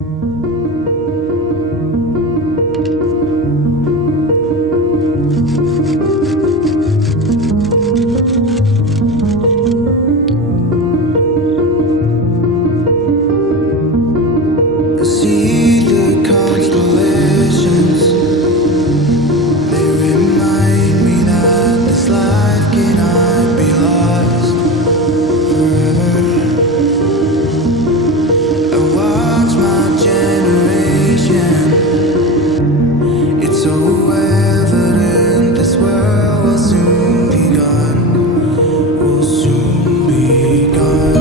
See the constellations, they remind me that this life cannot be lost forever. I watch my generation, it's so evident this world will soon be gone, will soon be gone.